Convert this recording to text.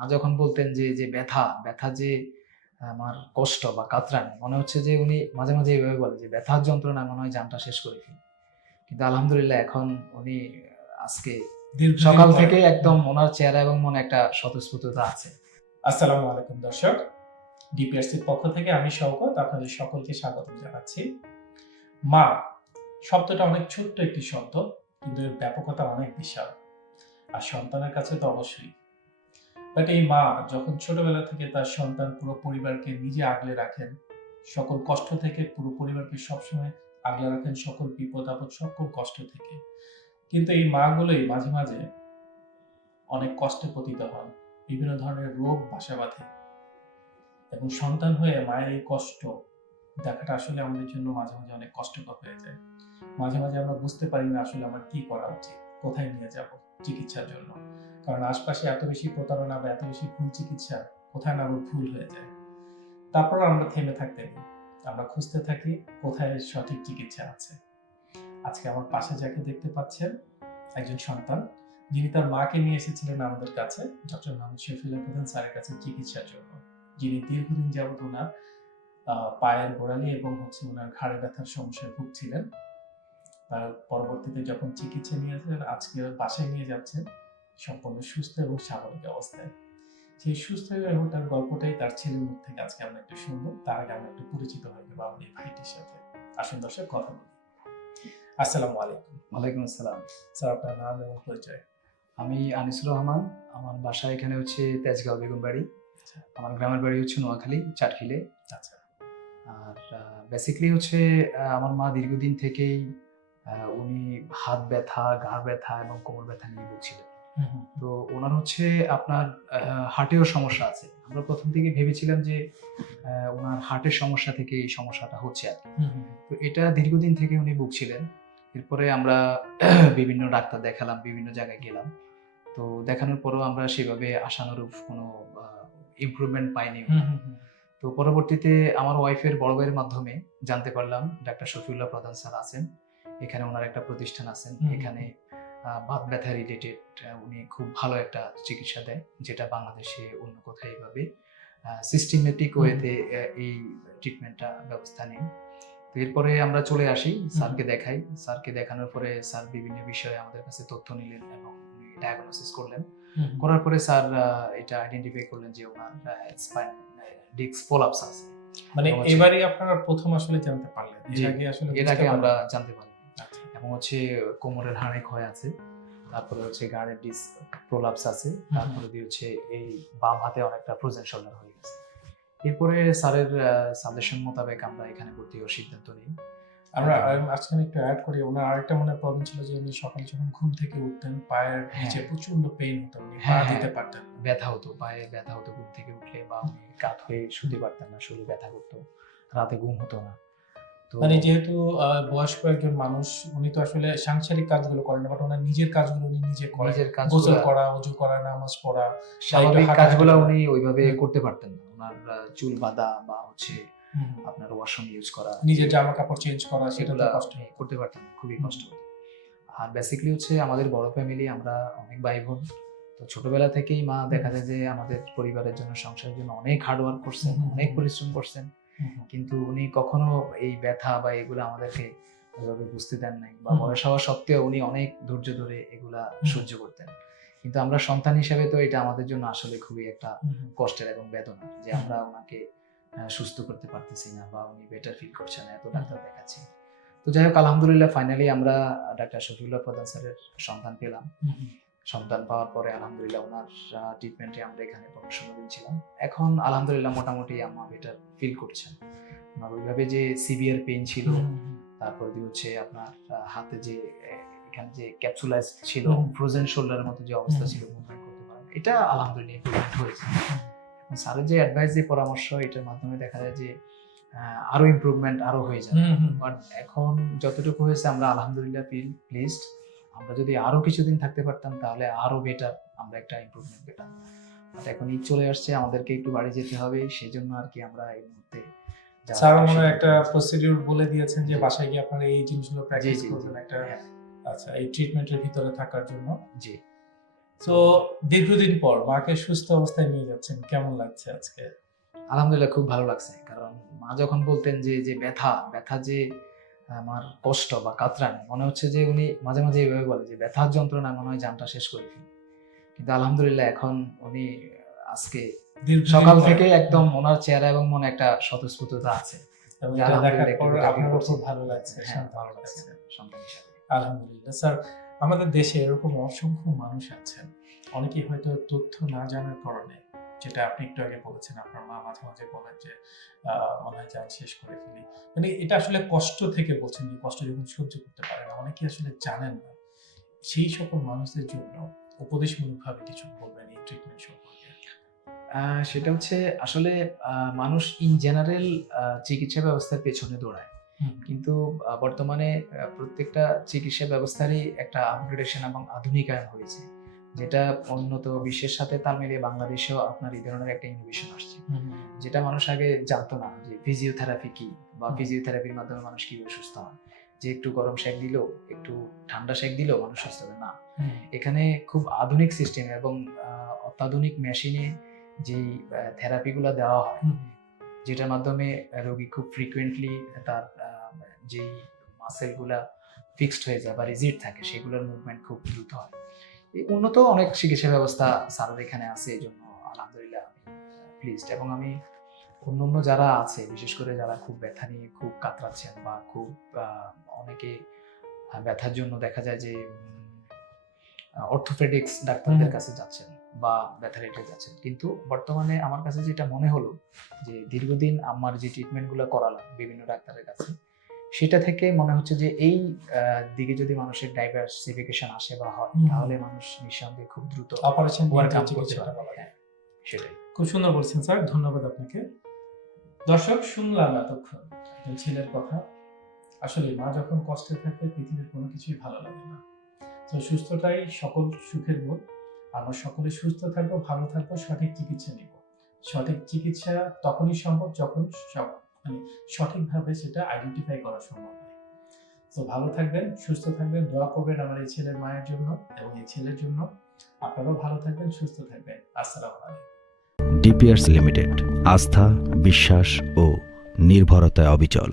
মা যখন বলতেন যে যে ব্যথা ব্যথা যে আমার কষ্ট বা কাতরানি মনে হচ্ছে যে উনি মাঝে মাঝে এইভাবে বলে যে ব্যথার যন্ত্রণা মনে হয় জানটা শেষ করে ফেলি। কিন্তু আলহামদুলিল্লাহ এখন উনি আজকে সকাল থেকে একদম ওনার চেহারা এবং মনে একটা স্বতঃস্ফূর্ততা আছে। আসসালামু আলাইকুম দর্শক। ডিপিআরসির পক্ষ থেকে আমি শওকত আপনাদের সকলকে স্বাগত জানাচ্ছি। মা শব্দটা অনেক ছোট্ট একটি শব্দ কিন্তু এর ব্যাপকতা অনেক বিশাল। আর সন্তানের কাছে তো অবশ্যই। বাট এই মা যখন ছোটবেলা থেকে তার সন্তান পুরো পরিবারকে নিজে আগলে রাখেন, সকল কষ্ট থেকে পুরো পরিবারকে সবসময় আগলে রাখেন, সকল বিপদ আপদ, সকল কষ্ট থেকে। কিন্তু এই মাগুলোই মাঝে মাঝে অনেক কষ্টে পতিত হন, বিভিন্ন ধরনের রোগ বাসা বাঁধে। এবং সন্তান হয়ে মায়ের এই কষ্ট দেখাটা আসলে আমাদের জন্য মাঝে মাঝে অনেক কষ্টকর হয়ে যায়। মাঝে মাঝে আমরা বুঝতে পারি না আসলে আমার কি করা উচিত। কোথায় নিয়ে যাব চিকিৎসার জন্য? কারণ আশপাশে এত বেশি প্রতারণা বা এত বেশি ভুল চিকিৎসা কোথায় না ভুল হয়ে যায়। তারপর আমরা থেমে থাকতে নেই। আমরা খুঁজতে থাকি কোথায় সঠিক চিকিৎসা আছে। আজকে আমার পাশে যাকে দেখতে পাচ্ছেন, একজন সন্তান। যিনি তার মাকে নিয়ে এসেছিলেন আমাদের কাছে, ডক্টর মোহাম্মদ শফিউল্লাহ প্রধান স্যারের কাছে চিকিৎসার জন্য। যিনি দীর্ঘদিন যাবত ওনার পায়ের গোড়ালি এবং হচ্ছে ওনার ঘাড়ে ব্যথার সমস্যায় ভুগছিলেন। তার পরবর্তীতে যখন চিকিৎসা নিয়েছেন আজকে বাসায় নিয়ে যাচ্ছেন সম্পূর্ণ সুস্থ এবং স্বাভাবিক অবস্থায়। সেই সুস্থ হয়ে ওঠার গল্পটাই তার ছেলের মুখ থেকে আজকে আমরা একটু শুনব। তার আগে আমরা একটু পরিচিত হয়ে যাব আমাদের এই ভাইটির সাথে। আসুন দর্শক কথা বলি। আসসালামু আলাইকুম। ওয়ালাইকুম আসসালাম। স্যার আপনার নাম এবং পরিচয়? আমি আনিসুর রহমান। আমার বাসা এখানে হচ্ছে তেজগাঁও বেগম বাড়ি। আচ্ছা। আমার গ্রামের বাড়ি হচ্ছে নোয়াখালী চাটখিলে। আচ্ছা। আর বেসিক্যালি হচ্ছে আমার মা দীর্ঘদিন থেকেই উনি হাত ব্যথা ঘাড় ব্যথা এবং কোমর ব্যথা নিয়ে হুম তো ওনার হচ্ছে আপনার হার্টেও সমস্যা আছে। আমরা প্রথম থেকে ভেবেছিলাম যে ওনার হার্টের সমস্যা থেকে এই সমস্যাটা হচ্ছে আর তো এটা দীর্ঘদিন থেকে উনি ভুগছিলেন। এরপরে আমরা বিভিন্ন ডাক্তার দেখালাম বিভিন্ন জায়গায় গেলাম। তো দেখানোর পরেও আমরা সেভাবে আশানুরূপ কোনো ইমপ্রুভমেন্ট পাইনি তো পরবর্তীতে আমার ওয়াইফের বড় ভাইয়ের মাধ্যমে জানতে পারলাম ডাক্তার শফিউল্লাহ প্রধান স্যার আছেন। এখানে ওনার একটা প্রতিষ্ঠান আছেন। এখানে বাত ব্যথা রিলেটেড উনি খুব ভালো একটা চিকিৎসা দেয় যেটা বাংলাদেশে অন্য কোথাও এইভাবে সিস্টেমেটিক ওয়েতে এই ট্রিটমেন্টটা ব্যবস্থা নেই তো এরপরে আমরা চলে আসি স্যারকে দেখাই। স্যারকে দেখানোর পরে স্যার বিভিন্ন বিষয়ে আমাদের কাছে তথ্য নিলেন এবং ডায়াগনোসিস করলেন। করার পরে স্যার এটা আইডেন্টিফাই করলেন যে ওনার স্পাইন ডিস্ক প্রলাপস আছে। মানে। এবারই আপনারা প্রথম আসলে জানতে পারলেন। এর আগে আসলে এর আগে আমরা জানতে আচ্ছা। এবং হচ্ছে কোমরের হাড়ে ক্ষয় আছে। তারপরে হচ্ছে গাড়ের ডিস্ক প্রলাপস আছে। তারপরে দিয়ে হচ্ছে এই বাম হাতে অনেকটা ফ্রোজেন শোল্ডার হয়ে গেছে। এরপরে স্যারের সাজেশন মোতাবেক আমরা এখানে ভর্তি হওয়ার সিদ্ধান্ত নিই। আমরা মাঝখানে একটু অ্যাড করি ওনার আরেকটা মনে প্রবলেম ছিল যে উনি সকালে যখন ঘুম থেকে উঠতেন পায়ের হ্যাঁ। নিচে প্রচণ্ড পেইন হতো উনি পা হ্যাঁ, দিতে হ্যাঁ। পারতেন ব্যথা হতো পায়ে ব্যথা হতো ঘুম থেকে উঠলে বা উনি কাত হয়ে শুতে পারতেন না শরীরে ব্যথা করতো রাতে ঘুম হতো না। মানে যেহেতু বয়স্ক একজন মানুষ উনি তো আসলে সাংসারিক কাজগুলো করেন না বাট ওনার নিজের কাজগুলো উনি নিজে করেন। নিজের গোসল করা উজু করা নামাজ পড়া স্বাভাবিক কাজগুলো উনি ওইভাবে করতে পারতেন না। ওনার চুল বাঁধা বা হচ্ছে আপনার ওয়াশরুম ইউজ করা নিজের জামা কাপড় চেঞ্জ করা সেটা সেগুলা কষ্ট করতে পারতেন না, খুবই কষ্ট হতো। আর বেসিক্যালি হচ্ছে আমাদের বড় ফ্যামিলি আমরা অনেক ভাই বোন তো ছোটবেলা থেকেই মা দেখা যায় যে আমাদের পরিবারের জন্য সংসারের জন্য অনেক হার্ডওয়ার্ক করছেন হুম, হুম, অনেক পরিশ্রম করছেন। কিন্তু উনি কখনো এই ব্যথা বা এগুলো আমাদেরকে ওইভাবে বুঝতে দেন নাই বা বয়স হওয়া সত্ত্বেও উনি অনেক ধৈর্য ধরে এগুলা সহ্য করতেন। কিন্তু আমরা সন্তান হিসেবে তো এটা আমাদের জন্য আসলে খুবই একটা। কষ্টের এবং বেদনা যে আমরা ওনাকে সুস্থ করতে পারতেছি না বা উনি বেটার ফিল করছেন না এত ডাক্তার দেখাচ্ছি। তো যাই হোক আলহামদুলিল্লাহ ফাইনালি আমরা ডাক্তার শফিউল্লাহ প্রধান স্যারের সন্তান পেলাম। সন্তান পাওয়ার পরে আলহামদুলিল্লাহ ওনার ট্রিটমেন্টে আমরা এখানে পনেরো ষোলো দিন ছিলাম। এখন আলহামদুলিল্লাহ মোটামুটি আমার বেটার ফিল করছেন। ওনার ওইভাবে যে সিভিয়ার পেন ছিল। তারপর দিয়ে হচ্ছে আপনার হাতে যে এখানে যে ক্যাপসুলাইজ ছিল ফ্রোজেন শোল্ডারের মতো যে অবস্থা ছিল মুভমেন্ট করতে পারেন এটা আলহামদুলিল্লাহ ইমপ্রুভমেন্ট হয়েছে। এখন স্যারের যে অ্যাডভাইস যে পরামর্শ এটার মাধ্যমে দেখা যায় যে আরও ইমপ্রুভমেন্ট আরও হয়ে যাবে। বাট এখন যতটুকু হয়েছে আমরা আলহামদুলিল্লাহ ফিল প্লিজড আমরা যদি আরও কিছুদিন থাকতে পারতাম তাহলে আরও বেটার আমরা একটা ইমপ্রুভমেন্ট পেতাম। বাট এখন ঈদ চলে আসছে আমাদেরকে একটু বাড়ি যেতে হবে সেই জন্য আর কি আমরা এই মুহূর্তে স্যার মনে একটা প্রসিডিউর বলে দিয়েছেন যে বাসায় গিয়ে আপনারা এই জিনিসগুলো প্র্যাকটিস করবেন একটা হ্যাঁ, আচ্ছা এই ট্রিটমেন্টের ভিতরে থাকার জন্য। জি। তো দীর্ঘদিন পর মাকে সুস্থ অবস্থায় নিয়ে যাচ্ছেন কেমন লাগছে আজকে? আলহামদুলিল্লাহ খুব ভালো লাগছে। কারণ মা যখন বলতেন যে যে ব্যথা ব্যথা যে আমার কষ্ট বা কাতরানি। মনে হচ্ছে যে উনি মাঝে মাঝে এইভাবে বলে যে ব্যথার যন্ত্রণা মনে হয় জানটা শেষ করে ফেলি। কিন্তু আলহামদুলিল্লাহ এখন উনি আজকে সকাল থেকে একদম ওনার চেহারা এবং মনে একটা স্বতঃস্ফূর্ততা আছে। ভালো লাগছে। হ্যাঁ ভালো লাগছে। আলহামদুলিল্লাহ। স্যার আমাদের দেশে এরকম অসংখ্য মানুষ আছেন। অনেকেই হয়তো তথ্য না জানার কারণে যেটা আপনি একটু আগে বলেছেন আপনার মা মাঝে মাঝে বলেন যে মনে হয় যান শেষ করে ফেলি। মানে এটা আসলে কষ্ট থেকে বলছেন যে কষ্ট যখন সহ্য করতে পারে না অনেকেই আসলে জানেন না। সেই সকল মানুষদের জন্য উপদেশমূলকভাবে কিছু বলবেন এই ট্রিটমেন্ট সম্পর্কে? সেটা হচ্ছে আসলে আহ, মানুষ ইন জেনারেল চিকিৎসা ব্যবস্থার পেছনে দৌড়ায়। কিন্তু বর্তমানে প্রত্যেকটা চিকিৎসা ব্যবস্থারই একটা আপগ্রেডেশন এবং আধুনিকায়ন হয়েছে। যেটা উন্নত বিশ্বের সাথে তাল মিলিয়ে বাংলাদেশেও আপনার এই ধরনের একটা ইনোভেশন আসছে। যেটা মানুষ আগে জানতো না যে ফিজিওথেরাপি কি বা ফিজিওথেরাপির মাধ্যমে মানুষ কীভাবে সুস্থ হয়। যে একটু গরম শেক দিল একটু ঠান্ডা শেক দিল মানুষ সুস্থ হবে না। এখানে খুব আধুনিক সিস্টেম এবং অত্যাধুনিক মেশিনে যেই থেরাপিগুলো দেওয়া হয় যেটার মাধ্যমে রোগী খুব ফ্রিকুয়েন্টলি তার যেই মাসেলগুলা ফিক্সড হয়ে যায় বা রিজিট থাকে সেগুলোর মুভমেন্ট খুব দ্রুত হয়। উন্নত অনেক চিকিৎসা ব্যবস্থা স্যারের এখানে আছে এই জন্য আলহামদুলিল্লাহ আমি প্লিজড এবং আমি অন্য অন্য যারা আছে বিশেষ করে যারা খুব ব্যথা নিয়ে খুব কাতরাচ্ছেন বা খুব অনেকে ব্যথার জন্য দেখা যায় যে অর্থোপেডিক্স ডাক্তারদের কাছে যাচ্ছেন বা ব্যথারেটে যাচ্ছেন। কিন্তু বর্তমানে আমার কাছে যেটা মনে হলো যে দীর্ঘদিন আমার যে ট্রিটমেন্টগুলো করালাম বিভিন্ন ডাক্তারের কাছে সেটা থেকে মনে হচ্ছে যে এই দিকে যদি মানুষের ডাইভার্সিফিকেশন আসে বা হয়। তাহলে মানুষ নিঃসন্দেহে খুব দ্রুত অপারেশন overcome করতে। হ্যাঁ, সেটাই। খুব সুন্দর বলছেন স্যার ধন্যবাদ আপনাকে। দর্শক শুনলাম এতক্ষণ ছেলের কথা। আসলে মা যখন কষ্টে থাকে পৃথিবীর কোনো কিছুই ভালো লাগে না। তো সুস্থতাই সকল সুখের মূল আমরা সকলে সুস্থ থাকব ভালো থাকব সঠিক চিকিৎসা নিব। সঠিক চিকিৎসা তখনই সম্ভব যখন সব- মানে সঠিকভাবে সেটা আইডেন্টিফাই করা সম্ভব হয়। তো ভালো থাকবেন, সুস্থ থাকবেন, দোয়া করবেন আমার এই ছেলের মায়ের জন্য এবং এই ছেলের জন্য। আপনারাও ভালো থাকবেন, সুস্থ থাকবেন। আসসালামু আলাইকুম। ডিপিয়ার্স লিমিটেড আস্থা, বিশ্বাস ও নির্ভরতায় অবিচল।